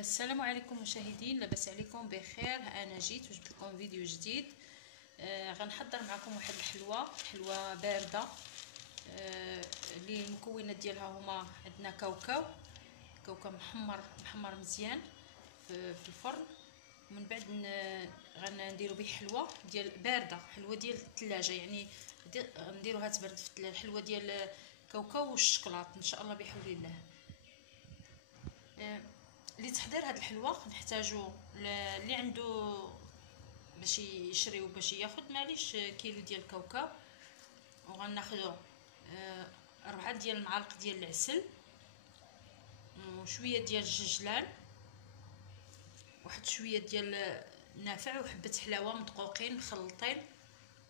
السلام عليكم مشاهدين، لاباس عليكم بخير. انا جيت وجبت لكم فيديو جديد. غنحضر معكم واحد حلوه بارده. اللي المكونات ديالها هما عندنا كاوكاو محمر مزيان في الفرن، ومن بعد غنديروا به حلوه ديال بارده، حلوه ديال الثلاجه، يعني نديروها تبرد في الثلاجه. حلوه ديال الكاوكاو والشوكولاط ان شاء الله بحول الله. لتحضير هاد الحلوه نحتاجو اللي عنده باش يشريو باش ياخذ معليش كيلو ديال الكاوكاو، وغناخذو 4 ديال المعالق ديال العسل، وشويه ديال الججلان، واحد شويه ديال النافع، وحبه حلاوه مدقوقين مخلطين.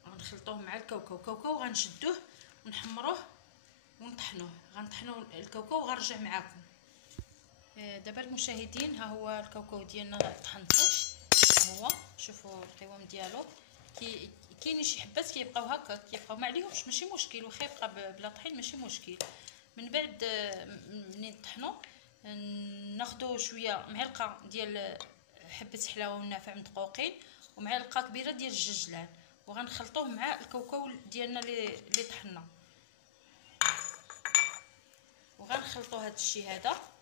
غنخلطوهم مع الكاوكاو غنشدوه ونحمروه ونطحنوه. غنطحنوا الكاوكاو وغنرجع معاكم. دابا المشاهدين، ها هو الكاوكاو ديالنا طحنته، هو شوفوا القوام ديالو. كاين شي حبات كيبقاو هكا، كيبقاو ما عليهمش، ماشي مشكل، واخا يبقى بلا طحين ماشي مشكل. من بعد منين طحنوا ناخذوا شويه معلقه ديال حبه حلاوه والنافع مدقوقين، ومعلقه كبيره ديال الججلان، وغنخلطوه مع الكاوكاو ديالنا اللي طحنا، وغنخلطوا هذا الشيء هذا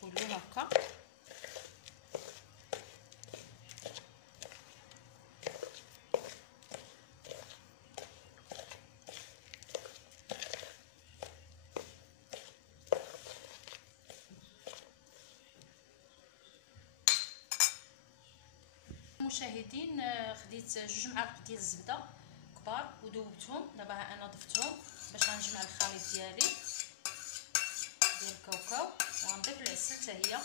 كله هكا. المشاهدين، خديت 2 معالق ديال الزبده كبار وذوبتهم. دابا انا ضفتهم باش غنجمع الخليط ديالي ديال الكاوكاو، وغنضيف العسل حتى هي.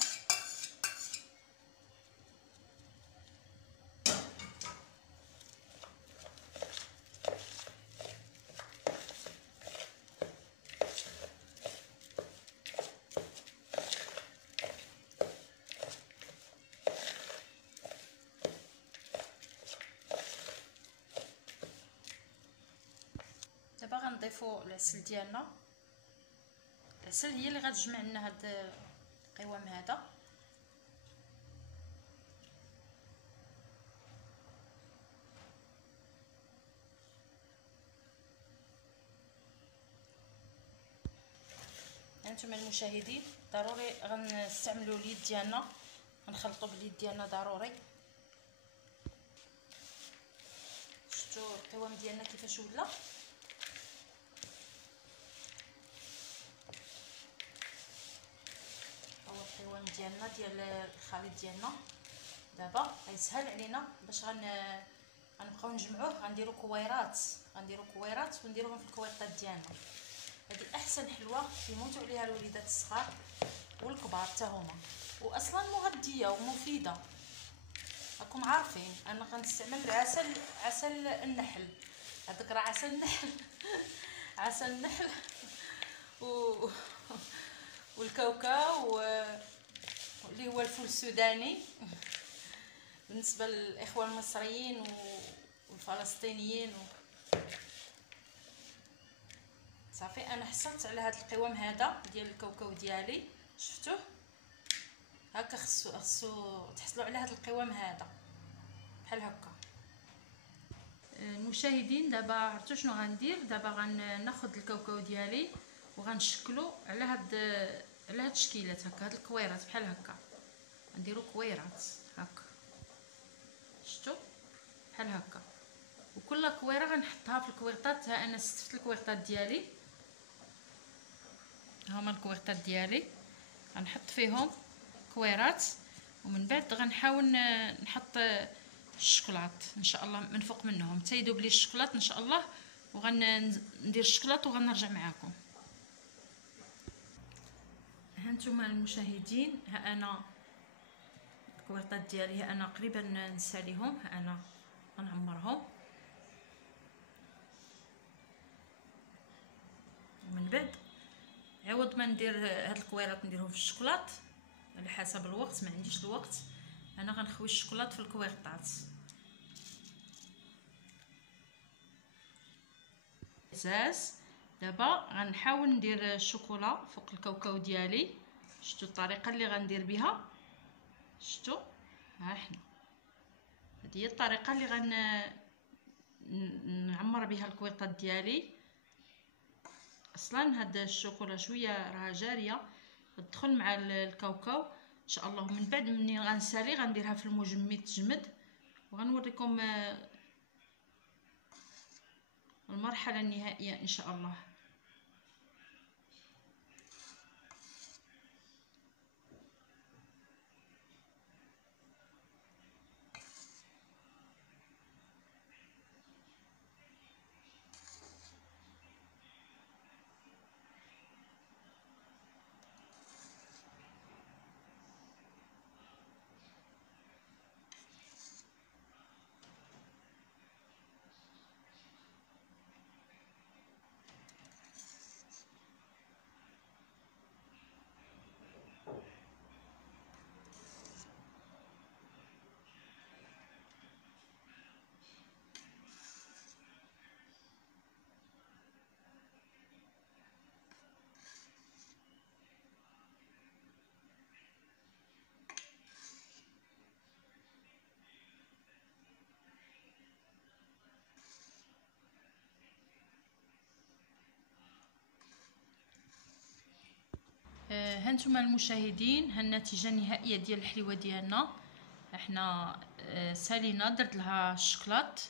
دابا غنضيفوا العسل ديالنا. العسل هي اللي غتجمع لنا هاد القوام هذا. هانتوما المشاهدين، ضروري غنستعملوا اليد ديالنا، غنخلطوا باليد ديالنا ضروري. شفتوا القوام ديالنا كيفاش ولا؟ القوام ديالنا ديال الخليط ديالنا دابا غيسهل علينا باش غنبقاو نجمعوه. غنديروا كويرات ونديروهم في الكويطات ديالنا. هذه احسن حلوه كيموتوا عليها الوليدات الصغار والكبار حتى هما، واصلا مغذيه ومفيده. راكم عارفين انا غنستعمل عسل النحل. هذاك راه عسل النحل عسل النحل والكاوكاو اللي هو الفول السوداني بالنسبه للاخوه المصريين والفلسطينيين. صافي انا حصلت على هذا القوام هذا ديال الكاوكاو ديالي. شفتوه هكا؟ خصو تحصلوا على هذا القوام هذا بحال هكا. المشاهدين، دابا عرفتوا شنو غندير؟ دابا غناخذ الكاوكاو ديالي وغنشكلو على هاد الشكيلات هكا، هاد الكويرات بحال هكا. غنديروا كويرات هكا، شفتوا بحال هكا. وكل كويره غنحطها في الكويرطات. ها انا استفت الكويرطات ديالي، هما الكويرطات ديالي غنحط فيهم كويرات، ومن بعد غنحاول نحط الشوكولات ان شاء الله من فوق منهم حتى يذوب لي الشوكولات ان شاء الله. وغندير الشوكولات وغنرجع معكم. هانتوما المشاهدين، ها انا الكويرطات ديالي ها انا قريبا نساليهم. ها انا غنعمرهم، ومن بعد عوض ما ندير هاد الكويرات نديرهم في الشوكولات على حسب الوقت. ما عنديش الوقت، انا غنخوي الشوكولات في الكويرطات. زاز دابا غنحاول ندير الشوكولا فوق الكاوكاو ديالي. شفتوا الطريقه اللي غندير بها؟ شفتوا؟ ها حنا هذه هي الطريقه اللي نعمر بها الكويطات ديالي. اصلا هاد الشوكولا شويه راها جاريه تدخل مع الكاوكاو ان شاء الله. من بعد مني غنسالي غنديرها في المجمد تجمد، وغنوريكم المرحله النهائيه ان شاء الله. هانتوما المشاهدين، ها النتيجه النهائيه ديال الحليوه ديالنا. احنا سالينا درت لها الشكلاط،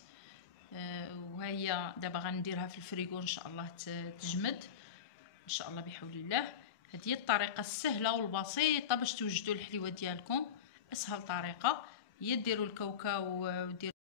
وهي دابا غنديرها في الفريغو ان شاء الله تجمد ان شاء الله بحول الله. هذه هي الطريقه السهله والبسيطه باش توجدوا الحليوه ديالكم. اسهل طريقه هي ديروا الكاوكاو وديروا